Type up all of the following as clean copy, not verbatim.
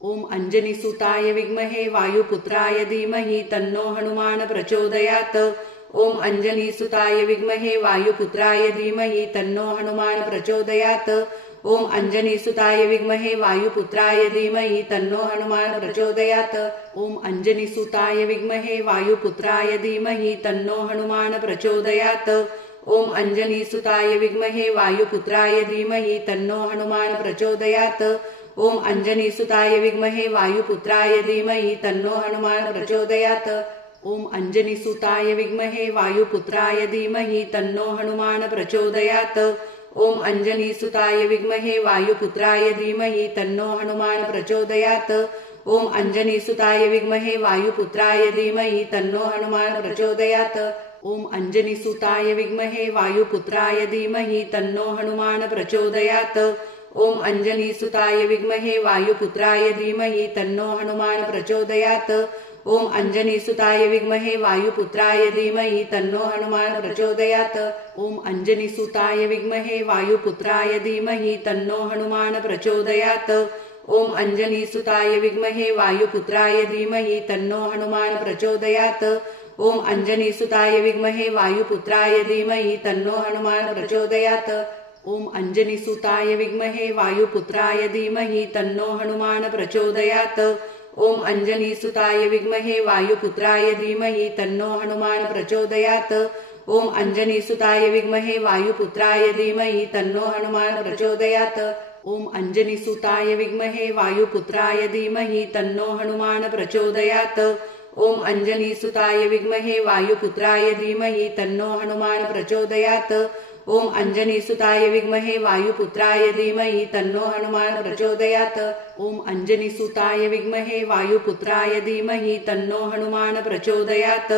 ओम अंजनीसुताय विद्महे वायुपुत्राय धीमहि तन्नो हनुमान प्रचोदयात्। ओम अंजनीसुताय विद्महे वायुपुत्राय धीमहि तन्नो हनुमान प्रचोदयात्। ओम अंजनीसुताय विद्महे वायुपुत्राय धीमहि तन्नो हनुमान प्रचोदयात्। ओम अंजनीसुताय विद्महे वायुपुत्राय धीमहि तन्नो हनुमान प्रचोदयात्। ओम अंजनीसुताय विद्महे वायुपुत्राय धीमहि तन्नो हनुमान प्रचोदयात्। ओम अंजनीसुताय विद्महे वायुपुत्राय धीमहि तन्नो हनुमान प्रचोदयात्। ओम अंजनीसुताय विद्महे वायुपुत्राय धीमहि तन्नो हनुमान प्रचोदयात्। ओम अंजनीसुताय विद्महे वायुपुत्राय धीमहि तन्नो हनुमान प्रचोदयात्। ओम अंजनीसुताय विद्महे वायुपुत्राय धीमहि तन्नो हनुमान प्रचोदयात्। ओम अंजनीसुताय विद्महे वायुपुत्राय धीमहि तन्नो हनुमान प्रचोदयात्। ओम अंजनीसुताय विद्महे वायुपुत्राय धीमहि तन्नो हनुमान प्रचोदयात्। ओम अंजनीसुताय विद्महे वायुपुत्राय धीमहि तन्नो हनुमान प्रचोदयात्। ओम अंजनीसुताय विद्महे वायुपुत्राय धीमहि तन्नो हनुमान प्रचोदयात्। ओम अंजनीसुताय विद्महे वायुपुत्राय धीमहि तन्नो हनुमान प्रचोदयात्। ओम अंजनीसुताय विद्महे वायुपुत्राय धीमहि तन्नो हनुमान प्रचोदयात्। ओम अंजनीसुताय विद्महे वायुपुत्राय धीमहि तन्नो हनुमान प्रचोदयात्। ओम अंजनीसुताय विद्महे वायुपुत्राय धीमहि तन्नो हनुमान प्रचोदयात्। ओम अंजनीसुताय विद्महे वायुपुत्राय धीमहि तन्नो हनुमान प्रचोदयात्। ओम अंजनीसुताय विद्महे वायुपुत्राय धीमहि तन्नो हनुमान प्रचोदयात्। ओम अंजनीसुताय विद्महे वायुपुत्राय धीमहि तन्नो हनुमान प्रचोदयात्। ओम अंजनीसुताय विद्महे वायुपुत्राय धीमहि तन्नो हनुमान प्रचोदयात्। ओम अंजनीसुताय विद्महे वायुपुत्राय धीमहि तन्नो हनुमान प्रचोदयात्। ओम अंजनीसुताय विद्महे वायुपुत्राय धीमहि तन्नो हनुमान प्रचोदयात्।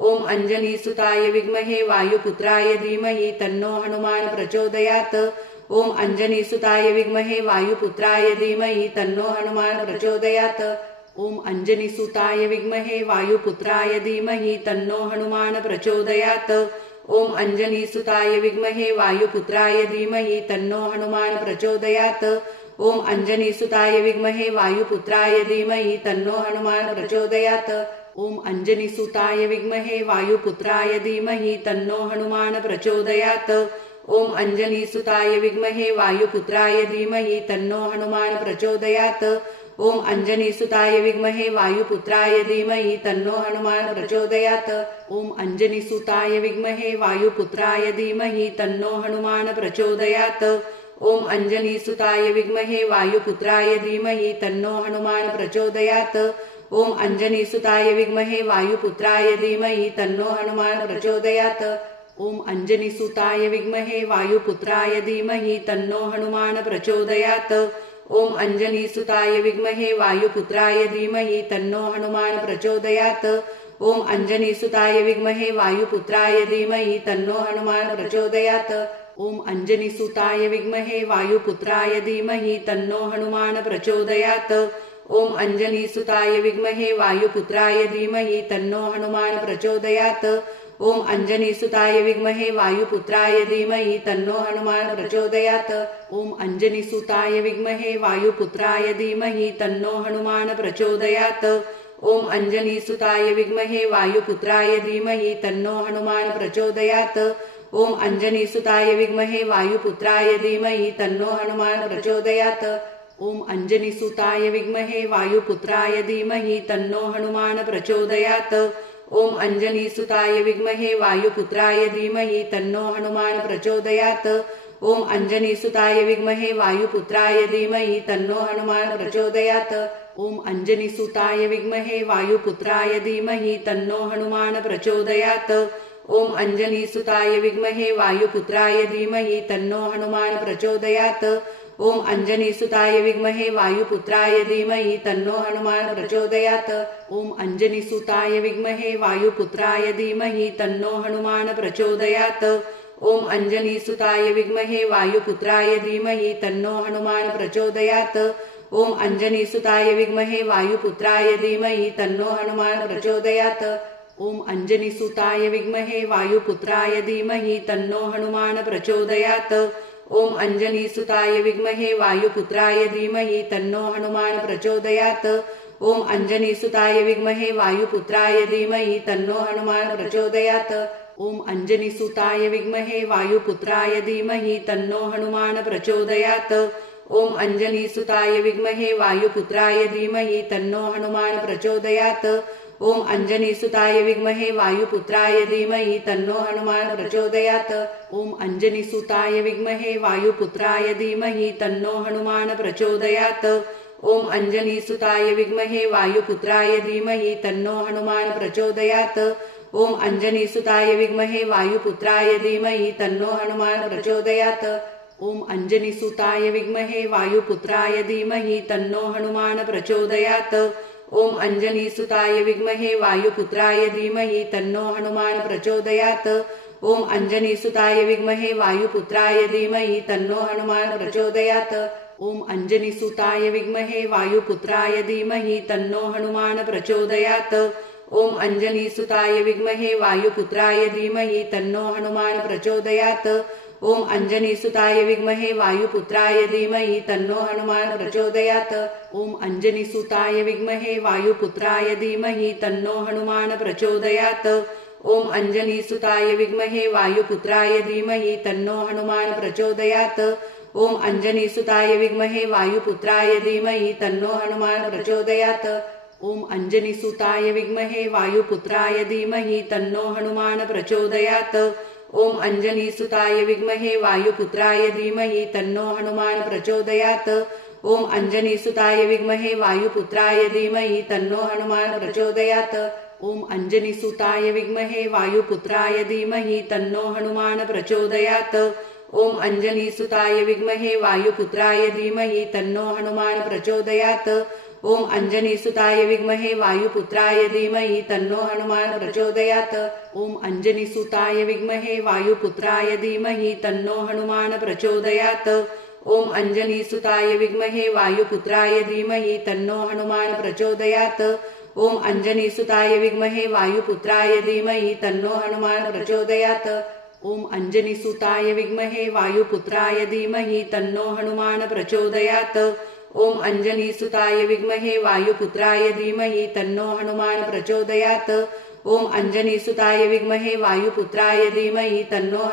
ओम अंजनीसुताय विद्महे वायुपुत्राय धीमहि तन्नो हनुमान प्रचोदयात्। ओम अंजनीसुताय विद्महे वायुपुत्राय धीमहि तन्नो हनुमान प्रचोदयात्। ओम अंजनीसुताय विद्महे वायुपुत्राय धीमहि तन्नो हनुमान प्रचोदयात्। ओम अंजनीसुताय विद्महे वायुपुत्राय धीमहि तन्नो हनुमान प्रचोदयात्। ओम अंजनीसुताय विद्महे वायुपुत्राय धीमहि तन्नो हनुमान प्रचोदयात्। ओम अंजनीसुताय विद्महे वायुपुत्राय धीमहि तन्नो हनुमान प्रचोदयात्। ओम अंजनीसुताय विद्महे वायुपुत्राय धीमहि तन्नो हनुमान प्रचोदयात्। ओम अंजनीसुताय विद्महे वायुपुत्राय धीमहि तन्नो हनुमान प्रचोदयात्। ओम अंजनीसुताय विद्महे वायुपुत्राय धीमहि तन्नो हनुमान प्रचोदयात्। ओम अंजनीसुताय विद्महे वायुपुत्राय धीमहि तन्नो हनुमान प्रचोदयात्। ओम अंजनीसुताय विद्महे वायुपुत्राय धीमहि तन्नो हनुमान प्रचोदयात्। ओम अंजनीसुताय विद्महे वायुपुत्राय धीमहि तन्नो हनुमान प्रचोदयात्। ओम अंजनीसुताय विद्महे वायुपुत्राय धीमहि तन्नो हनुमान प्रचोदयात्। ओम अंजनीसुताय विद्महे वायुपुत्राय धीमहि तन्नो हनुमान प्रचोदयात्। ओम अंजनीसुताय विद्महे वायुपुत्राय धीमहि तन्नो हनुमान प्रचोदयात्। ओम अंजनीसुताय विद्महे वायुपुत्राय धीमहि तन्नो हनुमान प्रचोदयात्। ओम अंजनीसुताय विद्महे वायुपुत्राय धीमहि तन्नो हनुमान प्रचोदयात्। ओम अंजनीसुताय विद्महे वायुपुत्राय धीमहि तन्नो हनुमान प्रचोदयात्। ओम अंजनीसुताय विद्महे वायुपुत्राय धीमहि तन्नो हनुमान प्रचोदयात्। ओम अंजनीसुताय विद्महे वायुपुत्राय धीमहि तन्नो हनुमान प्रचोदयात्। ओम अंजनीसुताय विद्महे वायुपुत्राय धीमहि तन्नो हनुमान प्रचोदयात्। ओम अंजनीसुताय विद्महे वायुपुत्राय धीमहि तन्नो हनुमान प्रचोदयात्। ओम अंजनीसुताय विद्महे वायुपुत्राय धीमहि तन्नो हनुमान प्रचोदयात्। ओम अंजनीसुताय विद्महे वायुपुत्राय धीमहि तन्नो हनुमान प्रचोदयात्। ओम अंजनीसुताय विद्महे वायुपुत्राय धीमहि तन्नो हनुमान प्रचोदयात्। ओम अंजनीसुताय विद्महे वायुपुत्राय धीमहि तन्नो हनुमान प्रचोदयात्। ओम अंजनीसुताय विद्महे वायुपुत्राय धीमहि तन्नो हनुमान प्रचोदयात्। ओम अंजनीसुताय विद्महे वायुपुत्राय धीमहि तन्नो हनुमान प्रचोदयात्। ओम अंजनीसुताय विद्महे वायुपुत्राय धीमहि तन्नो हनुमान प्रचोदयात्। ओम अंजनीसुताय विद्महे वायुपुत्राय धीमहि तन्नो हनुमान प्रचोदयात्। ओम अंजनीसुताय विद्महे वायुपुत्राय धीमहि तन्नो हनुमान प्रचोदयात्। ओम अंजनीसुताय विद्महे वायुपुत्राय धीमहि तन्नो हनुमान प्रचोदयात्। ओम अंजनीसुताय विद्महे वायुपुत्राय धीमहि तन्नो हनुमान प्रचोदयात्। ओम अंजनीसुताय विद्महे वायुपुत्राय धीमहि तन्नो हनुमान प्रचोदयात्। ओम अंजनीसुताय विद्महे वायुपुत्राय धीमहि तन्नो हनुमान प्रचोदयात्। ओम अंजनीसुताय विद्महे वायुपुत्राय धीमहि तन्नो हनुमान प्रचोदयात्। ओम अंजनीसुताय विद्महे वायुपुत्राय धीमहि तन्नो हनुमान प्रचोदयात्। ओम अंजनीसुताय विद्महे वायुपुत्राय धीमहि तन्नो हनुमान प्रचोदयात्। ओम अंजनीसुताय विद्महे वायुपुत्राय धीमहि तन्नो हनुमान प्रचोदयात्। ओम अंजनीसुताय विद्महे वायुपुत्राय धीमहि तन्नो हनुमान प्रचोदयात्। ओम अंजनीसुताय विद्महे वायुपुत्राय धीमहि तन्नो हनुमान प्रचोदयात्। ओम अंजनीसुताय विद्महे वायुपुत्राय धीमहि तन्नो हनुमान प्रचोदयात्। ओम अंजनीसुताय विद्महे वायुपुत्राय धीमहि तन्नो हनुमान प्रचोदयात्। ओम अंजनीसुताय विद्महे वायुपुत्राय धीमहि तन्नो हनुमान प्रचोदयात्। ओम अंजनीसुताय विद्महे वायुपुत्राय धीमहि तन्नो हनुमान प्रचोदयात्। ओम अंजनीसुताय विद्महे वायुपुत्राय धीमहि तन्नो हनुमान प्रचोदयात्। ओम अंजनीसुताय विद्महे वायुपुत्राय धीमहि तन्नो हनुमान प्रचोदयात्। ओम अंजनीसुताय विद्महे वायुपुत्राय धीमहि तन्नो हनुमान प्रचोदयात्। ओम अंजनीसुताय विद्महे वायुपुत्राय धीमहि तन्नो हनुमान प्रचोदयात्। ओम अंजनीसुताय विद्महे वायुपुत्राय धीमहि तन्नो हनुमान प्रचोदयात्। ओम अंजनीसुताय विद्महे वायुपुत्राय धीमहि तन्नो हनुमान प्रचोदयात्। ओम अंजनीसुताय विद्महे वायुपुत्राय धीमहि तन्नो हनुमान प्रचोदयात्। ओम अंजनीसुताय विद्महे वायुपुत्राय धीमहि तन्नो हनुमान प्रचोदयात्। ओम अंजनीसुताय विद्महे वायुपुत्राय धीमहि तन्नो हनुमान प्रचोदयात्। ओम अंजनीसुताय विद्महे वायुपुत्राय धीमहि तन्नो हनुमान प्रचोदयात्। ओम अंजनीसुताय विद्महे वायुपुत्राय धीमहि तन्नो हनुमान प्रचोदयात्। ओम अंजनीसुताय विद्महे वायुपुत्राय धीमहि तन्नो हनुमान प्रचोदयात्। ओम अंजनीसुताय विद्महे वायुपुत्राय धीमहि तन्नो हनुमान प्रचोदयात्। ओम अंजनीसुताय विद्महे वायुपुत्राय धीमहि तन्नो हनुमान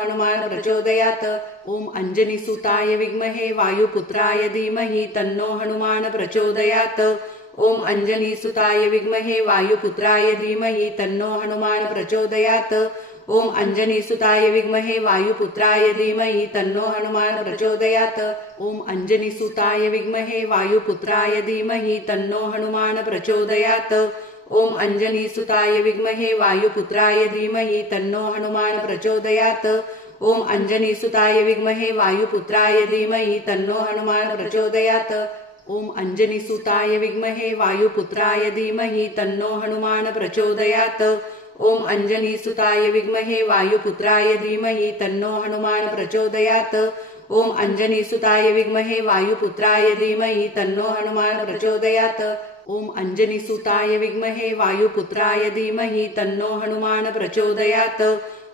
प्रचोदयात्। ओम अंजनीसुताय विद्महे वायुपुत्राय धीमहि तन्नो हनुमान प्रचोदयात्। ओम अंजनीसुताय विद्महे वायुपुत्राय धीमहि तन्नो हनुमान प्रचोदयात्। ओम अंजनीसुताय विद्महे वायुपुत्राय धीमहि तन्नो हनुमान प्रचोदयात्। ओम अंजनीसुताय विद्महे वायुपुत्राय धीमहि तन्नो हनुमान प्रचोदयात्। ओम अंजनीसुताय विद्महे वायुपुत्राय धीमहि तन्नो हनुमान प्रचोदयात्। ओम अंजनीसुताय विद्महे वायुपुत्राय धीमहि तन्नो हनुमान प्रचोदयात्। ओम अंजनीसुताय विद्महे वायुपुत्राय धीमहि तन्नो हनुमान प्रचोदयात्। ओम अंजनीसुताय विद्महे वायुपुत्राय धीमहि तन्नो हनुमान प्रचोदयात्। ओम अंजनीसुताय विद्महे वायुपुत्राय धीमहि तन्नो हनुमान प्रचोदयात्। ओम अंजनीसुताय विद्महे वायुपुत्राय धीमहि तन्नो हनुमान प्रचोदयात्।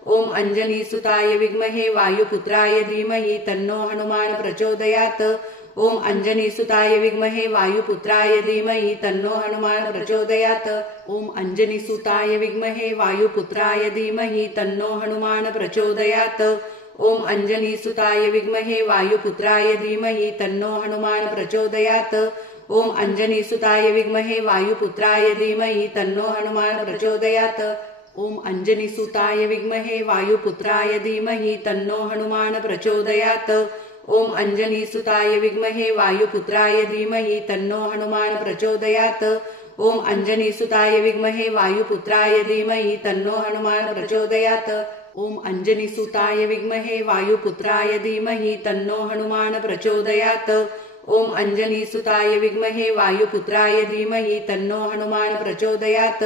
ओम अंजनीसुताय विद्महे वायुपुत्राय धीमहि तन्नो हनुमान प्रचोदयात्। ओम अंजनीसुताय विद्महे वायुपुत्राय धीमहि तन्नो हनुमान प्रचोदयात्। ओम अंजनीसुताय विद्महे वायुपुत्राय धीमहि तन्नो हनुमान प्रचोदयात्। ओम अंजनीसुताय विद्महे वायुपुत्राय धीमहि तन्नो हनुमान प्रचोदयात्। ओम अंजनीसुताय विद्महे वायुपुत्राय धीमहि तन्नो हनुमान प्रचोदयात्। ओम अंजनीसुताय विद्महे वायुपुत्राय धीमहि तन्नो हनुमान प्रचोदयात्। ओम अंजनीसुताय विद्महे वायुपुत्राय धीमहि तन्नो हनुमान प्रचोदयात्। ओम अंजनीसुताय विद्महे वायुपुत्राय धीमहि तन्नो हनुमान प्रचोदयात्। ओम अंजनीसुताय विद्महे वायुपुत्राय धीमहि तन्नो हनुमान प्रचोदयात्।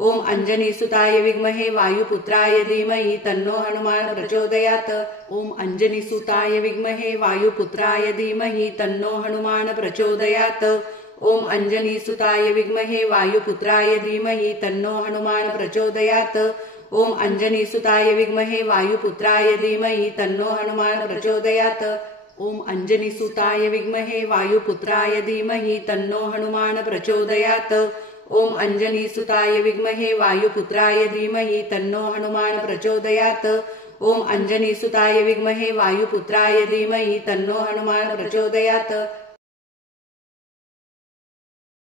ओम अंजनीसुताय विद्महे वायुपुत्राय धीमहि तन्नो हनुमान प्रचोदयात्। ओम अंजनीसुताय विद्महे वायुपुत्राय धीमहि तन्नो हनुमान प्रचोदयात्। ओम अंजनीसुताय विद्महे वायुपुत्राय धीमहि तन्नो हनुमान प्रचोदयात्। ओम अंजनीसुताय विद्महे वायुपुत्राय धीमहि तन्नो हनुमान प्रचोदयात्। ओम अंजनीसुताय विद्महे वायुपुत्राय धीमहि तन्नो हनुमान प्रचोदयात्। ओम अंजनीसुताय विद्महे वायुपुत्राय धीमहि तन्नो हनुमान प्रचोदयात्। ओम अंजनीसुताय विद्महे वायुपुत्राय धीमहि तन्नो हनुमान प्रचोदयात्।